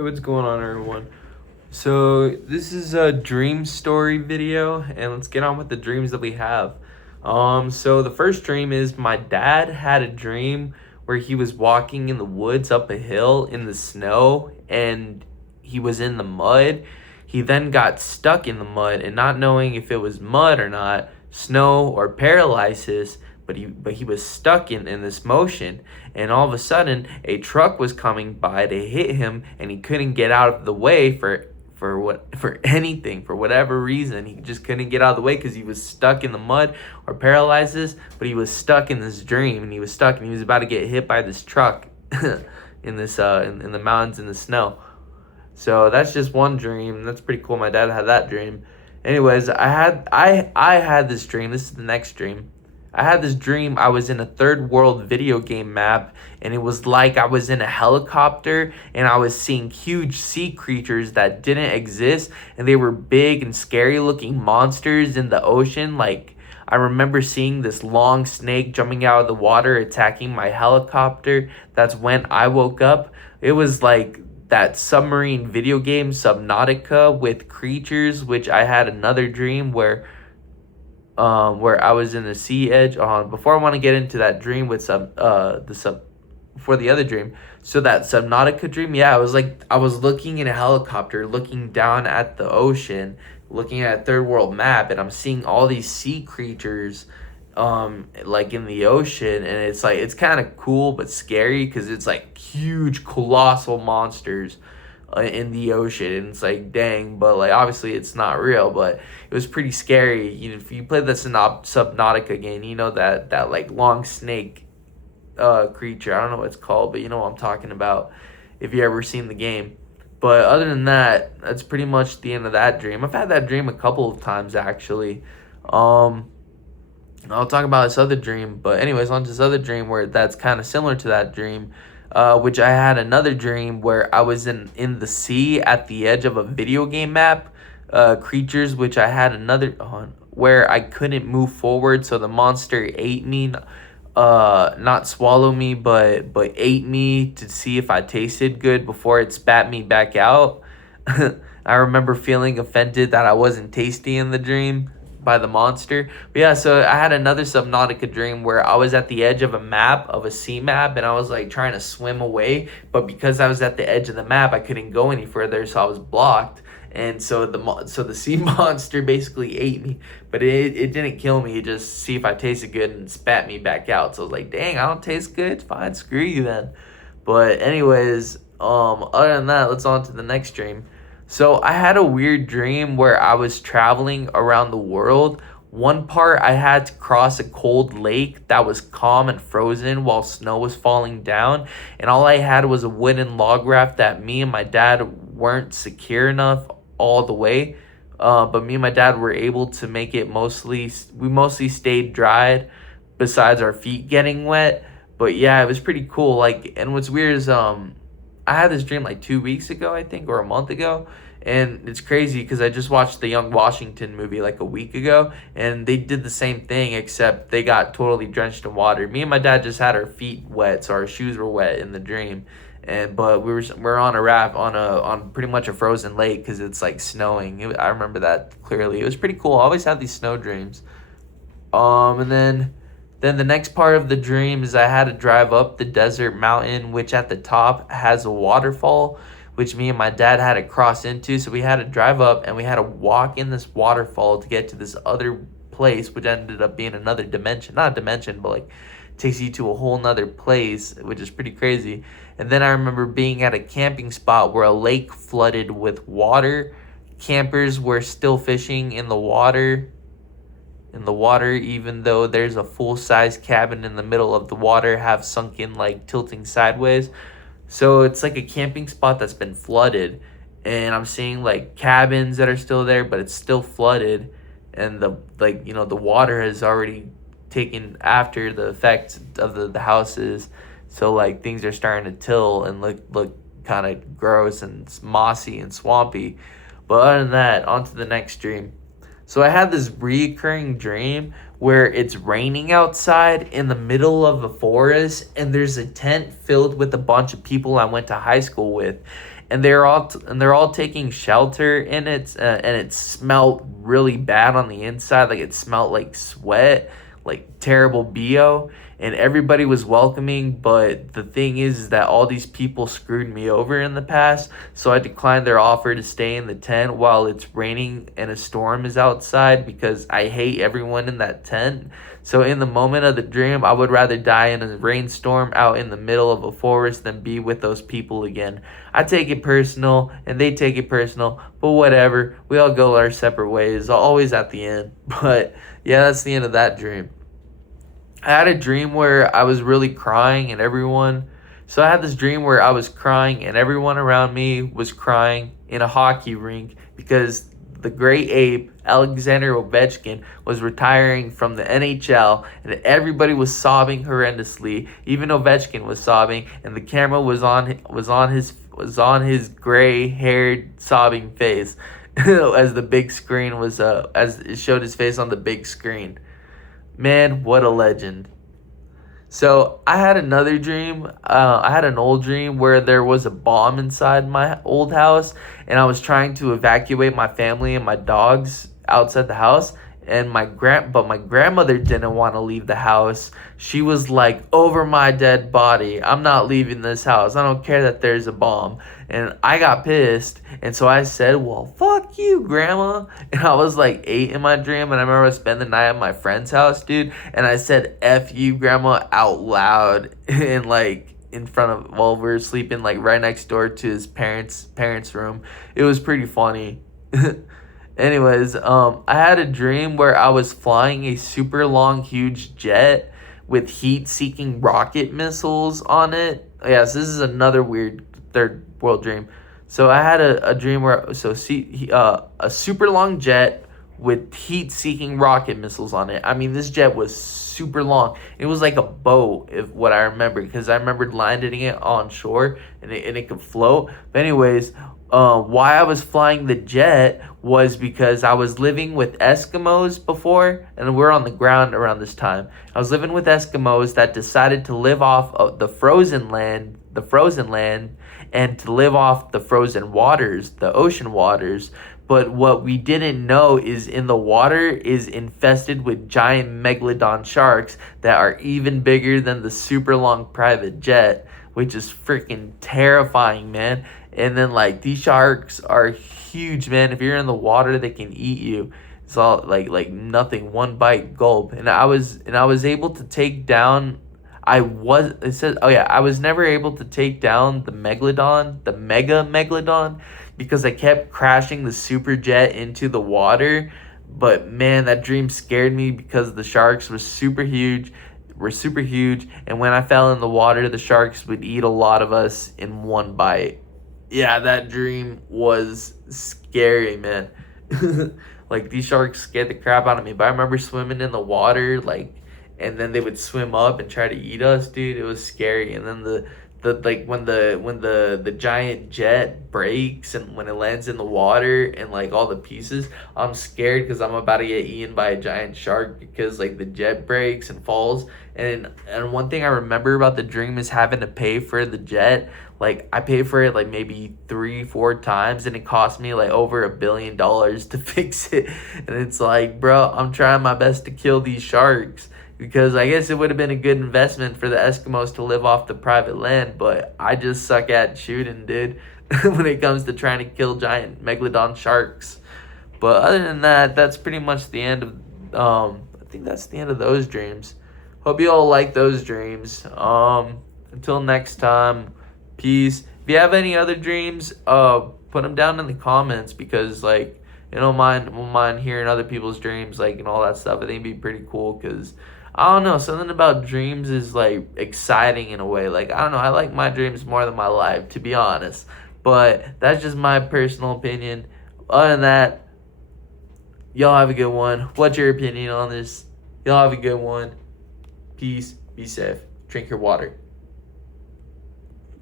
Hey, what's going on, everyone? So this is a dream story video, and let's get on with the dreams that we have. So the first dream is my dad had a dream where he was walking in the woods up a hill in the snow, and he was in the mud. He then got stuck in the mud, and not knowing if it was mud or not, snow or paralysis, but he was stuck in this motion, and all of a sudden a truck was coming by to hit him, and he couldn't get out of the way for anything, for whatever reason. He just couldn't get out of the way because he was stuck in the mud or paralyzes, but he was stuck in this dream, and he was stuck, and he was about to get hit by this truck in this in the mountains in the snow. So that's just one dream. That's pretty cool. My dad had that dream. Anyways, I had this dream. This is the next dream. I had this dream. I was in a third world video game map, and it was like I was in a helicopter, and I was seeing huge sea creatures that didn't exist, and they were big and scary looking monsters in the ocean. Like, I remember seeing this long snake jumping out of the water, attacking my helicopter. That's when I woke up. It was like that submarine video game Subnautica with creatures, which I had another dream where I was in the sea edge. Before I want to get into that dream with before the other dream. So that Subnautica dream, yeah, I was looking in a helicopter, looking down at the ocean, looking at a third world map, and I'm seeing all these sea creatures, like in the ocean, and it's kind of cool but scary because it's like huge, colossal monsters in the ocean, and it's like, dang, but like obviously it's not real, but it was pretty scary. If you play the Subnautica game, you know that like long snake creature. I don't know what it's called, but you know what I'm talking about if you ever seen the game. But other than that, that's pretty much the end of that dream. I've had that dream a couple of times, actually. I'll talk about this other dream, but anyways, on this other dream where that's kind of similar to that dream, which I had another dream where I was in the sea at the edge of a video game map, creatures, which I had another on where I couldn't move forward, so the monster ate me, not swallow me, but ate me to see if I tasted good before it spat me back out. I remember feeling offended that I wasn't tasty in the dream by the monster. But yeah, so I had another Subnautica dream where I was at the edge of a sea map, and I was like trying to swim away, but because I was at the edge of the map, I couldn't go any further, so I was blocked. And so the sea monster basically ate me, but it didn't kill me. It just see if I tasted good and spat me back out. So I was like, dang, I don't taste good. Fine, screw you then. But anyways, other than that, let's on to the next dream. So I had a weird dream where I was traveling around the world. One part, I had to cross a cold lake that was calm and frozen while snow was falling down. And all I had was a wooden log raft that me and my dad weren't secure enough all the way. But me and my dad were able to make it we mostly stayed dried besides our feet getting wet. But yeah, it was pretty cool. Like, and what's weird is, I had this dream like 2 weeks ago, I think, or a month ago. And it's crazy because I just watched the Young Washington movie like a week ago, and they did the same thing, except they got totally drenched in water. Me and my dad just had our feet wet, so our shoes were wet in the dream. But we're on a raft on pretty much a frozen lake because it's like snowing. I remember that clearly. It was pretty cool. I always have these snow dreams. And then the next part of the dream is I had to drive up the desert mountain, which at the top has a waterfall, which me and my dad had to cross into. So we had to drive up, and we had to walk in this waterfall to get to this other place, which ended up being another dimension. Not a dimension, but like takes you to a whole nother place, which is pretty crazy. And then I remember being at a camping spot where a lake flooded with water. Campers were still fishing in the water, even though there's a full-size cabin in the middle of the water, have sunken, like tilting sideways. So it's like a camping spot that's been flooded, and I'm seeing like cabins that are still there, but it's still flooded, and the water has already taken after the effects of the houses. So like things are starting to till and look kind of gross and mossy and swampy. But other than that, on to the next dream. So I had this recurring dream where it's raining outside in the middle of the forest, and there's a tent filled with a bunch of people I went to high school with, and they're all taking shelter in it, and it smelled really bad on the inside, like it smelled like sweat, like terrible bo, and everybody was welcoming. But the thing is that all these people screwed me over in the past, so I declined their offer to stay in the tent while it's raining and a storm is outside, because I hate everyone in that tent. So in the moment of the dream, I would rather die in a rainstorm out in the middle of a forest than be with those people again. I take it personal and they take it personal, but whatever, we all go our separate ways, always at the end. But yeah, that's the end of that dream. I had a dream where I was really crying and everyone. So I had this dream where I was crying and everyone around me was crying in a hockey rink because the great ape, Alexander Ovechkin, was retiring from the NHL, and everybody was sobbing horrendously. Even Ovechkin was sobbing, and the camera was on his gray-haired sobbing face as the big screen was as it showed his face on the big screen. Man, what a legend. So I had another dream. I had an old dream where there was a bomb inside my old house, and I was trying to evacuate my family and my dogs outside the house. And my grandmother didn't want to leave the house. She was like, "Over my dead body, I'm not leaving this house. I don't care that there's a bomb." And I got pissed, and so I said, "Well, fuck you, grandma." And I was like 8 in my dream, and I remember I spent the night at my friend's house, dude. And I said "F you, grandma" out loud, and like in front of, while we were sleeping like right next door to his parents' room. It was pretty funny. Anyways, I had a dream where I was flying a super long, huge jet with heat-seeking rocket missiles on it. Yes, this is another weird third world dream. So I had a dream where a super long jet with heat-seeking rocket missiles on it. I mean, this jet was super long. It was like a boat, if what I remember, because I remembered landing it on shore and it could float. But anyways, why I was flying the jet was because I was living with Eskimos before, and we're on the ground around this time. I was living with Eskimos that decided to live off of the frozen land, and to live off the frozen waters, the ocean waters. But what we didn't know is in the water is infested with giant megalodon sharks that are even bigger than the super long private jet, which is freaking terrifying, man. And then like these sharks are huge, man. If you're in the water, they can eat you. It's all like nothing, one bite, gulp. And I was able to take down. I was never able to take down the megalodon, the mega megalodon, because I kept crashing the super jet into the water. But man, that dream scared me because the sharks were super huge, and when I fell in the water, the sharks would eat a lot of us in one bite. Yeah, that dream was scary, man. Like, these sharks scared the crap out of me. But I remember swimming in the water, like, and then they would swim up and try to eat us, dude. It was scary. And then when the giant jet breaks and when it lands in the water and like all the pieces, I'm scared because I'm about to get eaten by a giant shark because like the jet breaks and falls. And one thing I remember about the dream is having to pay for the jet. Like, I paid for it like maybe 3-4 times, and it cost me like over $1 billion to fix it. And it's like, bro, I'm trying my best to kill these sharks, because I guess it would have been a good investment for the Eskimos to live off the private land, but I just suck at shooting, dude, when it comes to trying to kill giant megalodon sharks. But other than that, that's pretty much the end of, I think that's the end of those dreams. Hope you all like those dreams. Until next time, peace. If you have any other dreams, put them down in the comments, because like, you don't mind hearing other people's dreams, like, and all that stuff. I think it'd be pretty cool, because I don't know, something about dreams is like exciting in a way. Like, I don't know, I like my dreams more than my life, to be honest. But that's just my personal opinion. Other than that, y'all have a good one. What's your opinion on this? Y'all have a good one. Peace. Be safe. Drink your water.